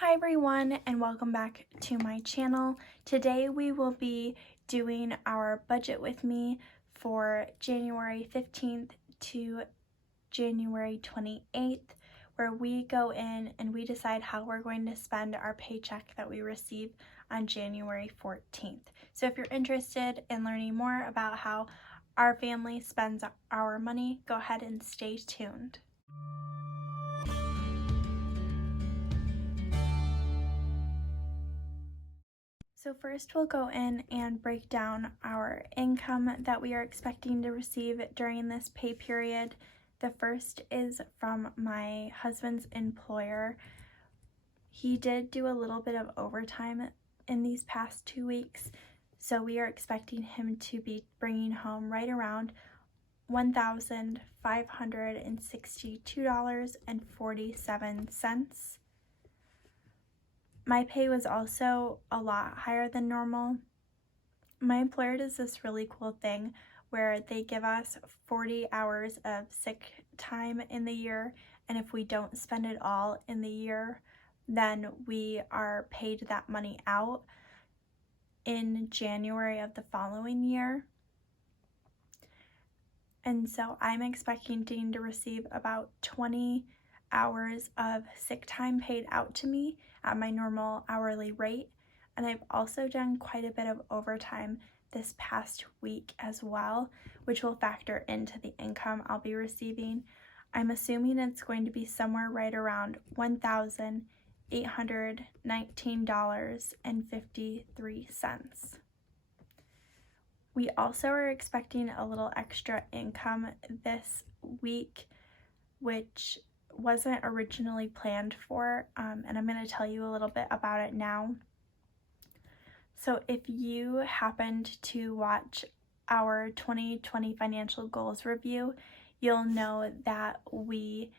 Hi everyone, and welcome back to my channel. Today we will be doing our budget with me for January 15th to January 28th, where we go in and we decide how we're going to spend our paycheck that we receive on January 14th. So if you're interested in learning more about how our family spends our money, go ahead and stay tuned. So first we'll go in and break down our income that we are expecting to receive during this pay period. The first is from my husband's employer. He did do a little bit of overtime in these past 2 weeks, so we are expecting him to be bringing home right around $1,562.47. My pay was also a lot higher than normal. My employer does this really cool thing where they give us 40 hours of sick time in the year, and if we don't spend it all in the year, then we are paid that money out in January of the following year. And so I'm expecting to receive about 20 hours of sick time paid out to me at my normal hourly rate. And I've also done quite a bit of overtime this past week as well, which will factor into the income I'll be receiving. I'm assuming it's going to be somewhere right around $1,819.53. We also are expecting a little extra income this week, which wasn't originally planned for, and I'm going to tell you a little bit about it now. So if you happened to watch our 2020 financial goals review, you'll know that we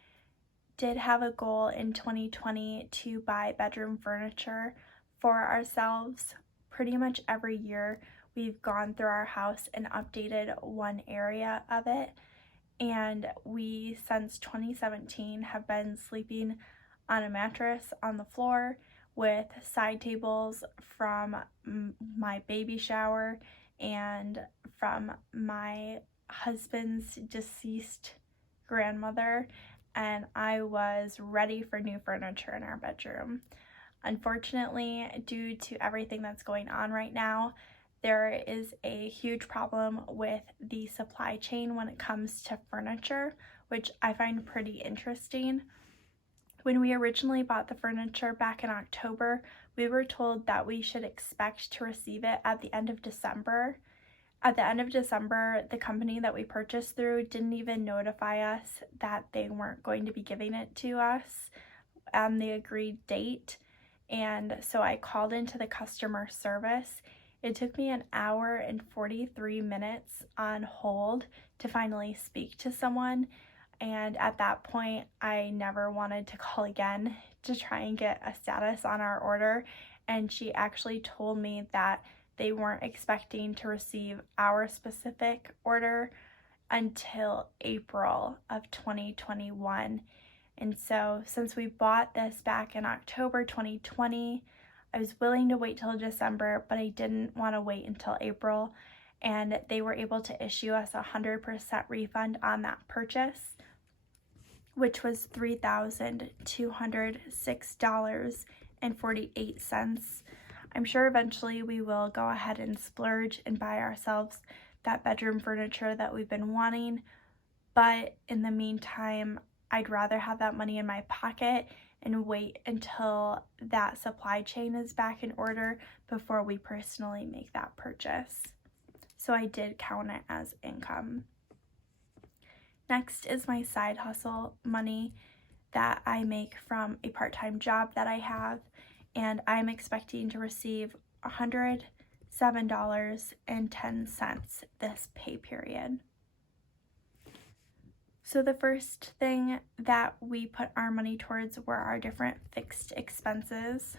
did have a goal in 2020 to buy bedroom furniture for ourselves. Pretty much every year we've gone through our house and updated one area of it, and we since 2017 have been sleeping on a mattress on the floor with side tables from my baby shower and from my husband's deceased grandmother, and I was ready for new furniture in our bedroom. Unfortunately, due to everything that's going on right now, there is a huge problem with the supply chain when it comes to furniture, which I find pretty interesting. When we originally bought the furniture back in October, we were told that we should expect to receive it at the end of December. At the end of December, the company that we purchased through didn't even notify us that they weren't going to be giving it to us on the agreed date. And so I called into the customer service. It took me an hour and 43 minutes on hold to finally speak to someone. And at that point, I never wanted to call again to try and get a status on our order. And she actually told me that they weren't expecting to receive our specific order until April of 2021. And so since we bought this back in October 2020, I was willing to wait till December, but I didn't want to wait until April. And they were able to issue us a 100% refund on that purchase, which was $3,206.48. I'm sure eventually we will go ahead and splurge and buy ourselves that bedroom furniture that we've been wanting, but in the meantime, I'd rather have that money in my pocket and wait until that supply chain is back in order before we personally make that purchase. So I did count it as income. Next is my side hustle money that I make from a part-time job that I have, and I'm expecting to receive $107.10 this pay period. So the first thing that we put our money towards were our different fixed expenses,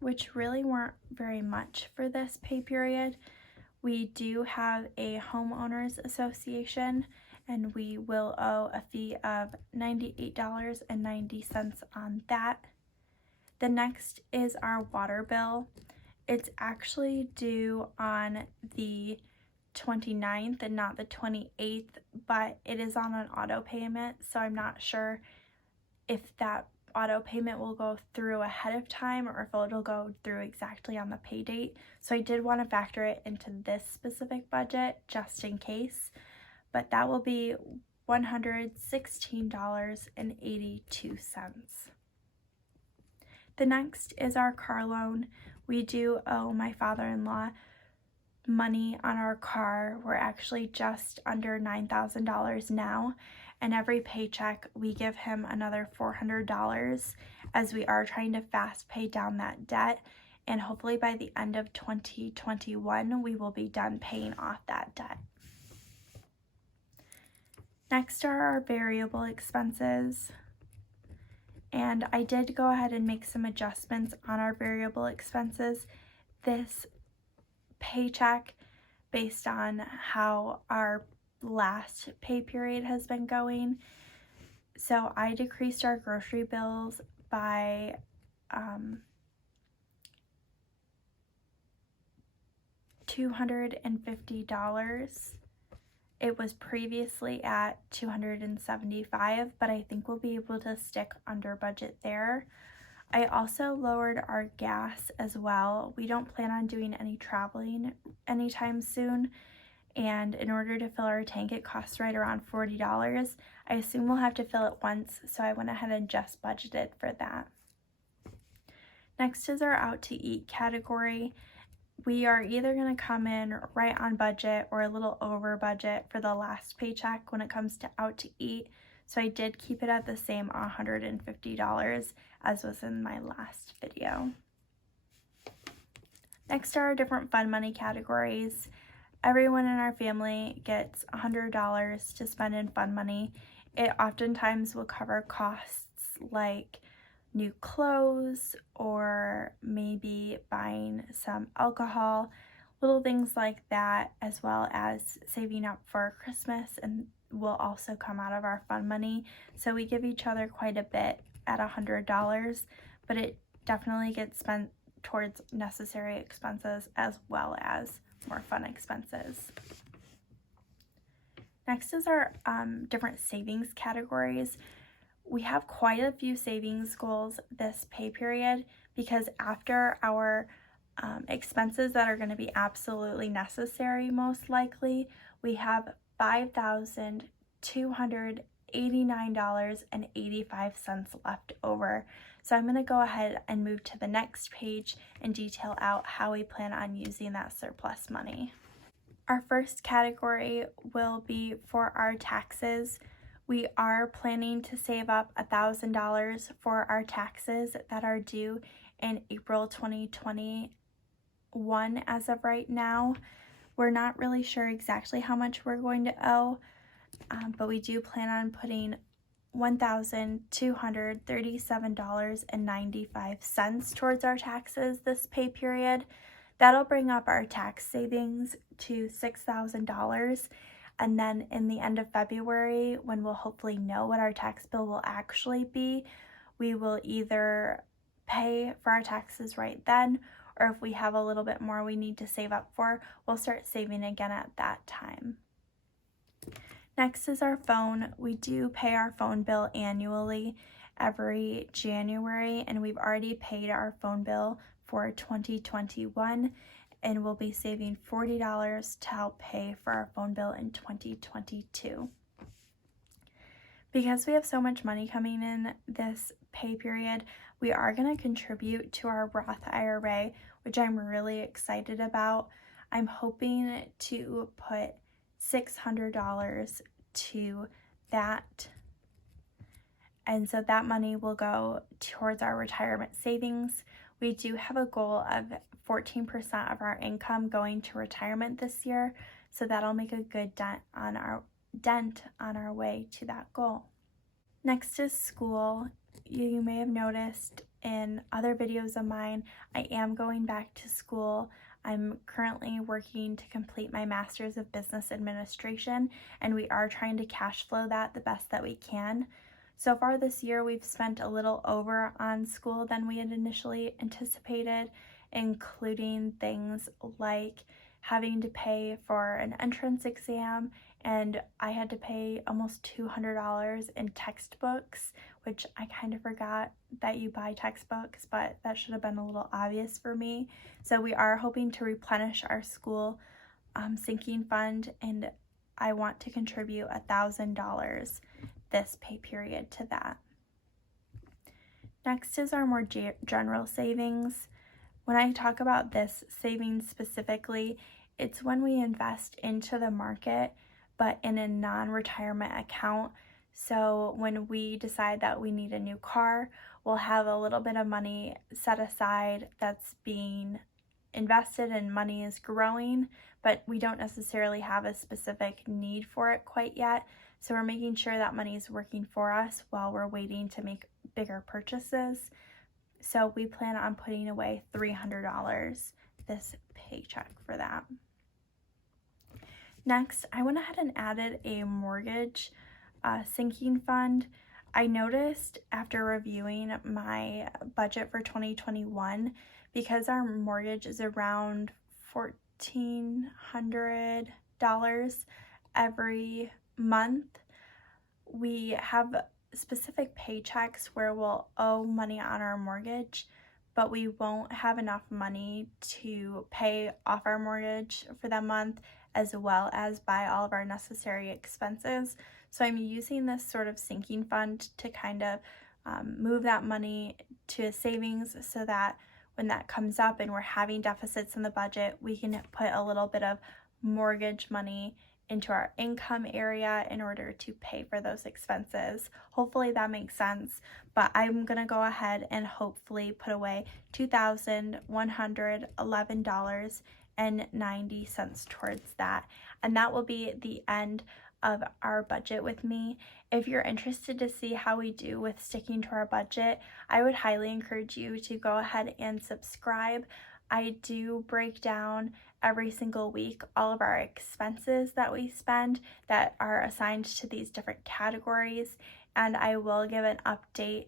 which really weren't very much for this pay period. We do have a homeowners association, and we will owe a fee of $98.90 on that. The next is our water bill. It's actually due on the 29th and not the 28th, but it is on an auto payment, so I'm not sure if that auto payment will go through ahead of time or if it'll go through exactly on the pay date. So I did want to factor it into this specific budget just in case, but that will be $116.82. The next is our car loan. We do owe my father-in-law money on our car. We're actually just under $9,000 now, and every paycheck we give him another $400 as we are trying to fast pay down that debt, and hopefully by the end of 2021 we will be done paying off that debt. Next are our variable expenses, and I did go ahead and make some adjustments on our variable expenses this paycheck based on how our last pay period has been going. So I decreased our grocery bills by $250. It was previously at $275, but I think we'll be able to stick under budget there. I also lowered our gas as well. We don't plan on doing any traveling anytime soon, and in order to fill our tank it costs right around $40. I assume we'll have to fill it once, so I went ahead and just budgeted for that. Next is our out to eat category. We are either going to come in right on budget or a little over budget for the last paycheck when it comes to out to eat. So I did keep it at the same $150 as was in my last video. Next are our different fun money categories. Everyone in our family gets $100 to spend in fun money. It oftentimes will cover costs like new clothes or maybe buying some alcohol, little things like that, as well as saving up for Christmas, and will also come out of our fun money. So we give each other quite a bit at $100, but it definitely gets spent towards necessary expenses as well as more fun expenses. Next is our different savings categories. We have quite a few savings goals this pay period because after our expenses that are going to be absolutely necessary, most likely, we have $5,289.85 left over. So I'm going to go ahead and move to the next page and detail out how we plan on using that surplus money. Our first category will be for our taxes. We are planning to save up $1,000 for our taxes that are due in April 2021 as of right now. We're not really sure exactly how much we're going to owe, but we do plan on putting $1,237.95 towards our taxes this pay period. That'll bring up our tax savings to $6,000. And then in the end of February, when we'll hopefully know what our tax bill will actually be, we will either pay for our taxes right then, or if we have a little bit more we need to save up for, we'll start saving again at that time. Next is our phone. We do pay our phone bill annually every January, and we've already paid our phone bill for 2021. And we'll be saving $40 to help pay for our phone bill in 2022. Because we have so much money coming in this pay period, we are going to contribute to our Roth IRA, which I'm really excited about. I'm hoping to put $600 to that, and so that money will go towards our retirement savings. We do have a goal of 14% of our income going to retirement this year, so that'll make a good dent on our way to that goal. Next is school. You may have noticed in other videos of mine, I am going back to school. I'm currently working to complete my Master's of Business Administration, and we are trying to cash flow that the best that we can. So far this year, we've spent a little over on school than we had initially anticipated, including things like having to pay for an entrance exam, and I had to pay almost $200 in textbooks, which I kind of forgot that you buy textbooks, but that should have been a little obvious for me. So we are hoping to replenish our school sinking fund, and I want to contribute $1,000 this pay period to that. Next is our more general savings. When I talk about this savings specifically, it's when we invest into the market, but in a non-retirement account. So when we decide that we need a new car, we'll have a little bit of money set aside that's being invested and money is growing, but we don't necessarily have a specific need for it quite yet. So we're making sure that money is working for us while we're waiting to make bigger purchases. So we plan on putting away $300 this paycheck for that. Next, I went ahead and added a mortgage sinking fund. I noticed after reviewing my budget for 2021, because our mortgage is around $1,400 every month, we have specific paychecks where we'll owe money on our mortgage, but we won't have enough money to pay off our mortgage for that month, as well as buy all of our necessary expenses. So I'm using this sort of sinking fund to kind of move that money to a savings so that when that comes up and we're having deficits in the budget, we can put a little bit of mortgage money into our income area in order to pay for those expenses. Hopefully that makes sense, but I'm gonna go ahead and hopefully put away $2,111.90 towards that, and that will be the end of our budget with me. If you're interested to see how we do with sticking to our budget, I would highly encourage you to go ahead and subscribe. I do break down every single week all of our expenses that we spend that are assigned to these different categories, and I will give an update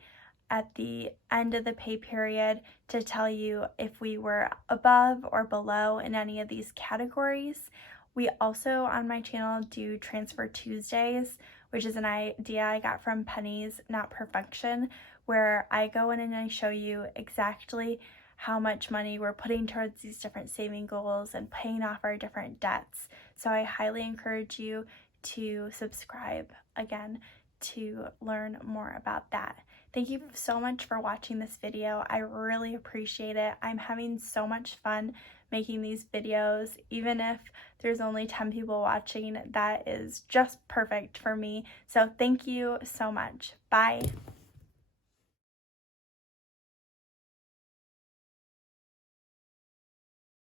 at the end of the pay period to tell you if we were above or below in any of these categories. We also on my channel do Transfer Tuesdays, which is an idea I got from Pennies Not Perfection, where I go in and I show you exactly how much money we're putting towards these different saving goals and paying off our different debts. So I highly encourage you to subscribe again to learn more about that. Thank you so much for watching this video. I really appreciate it. I'm having so much fun making these videos. Even if there's only 10 people watching, that is just perfect for me. So thank you so much. Bye.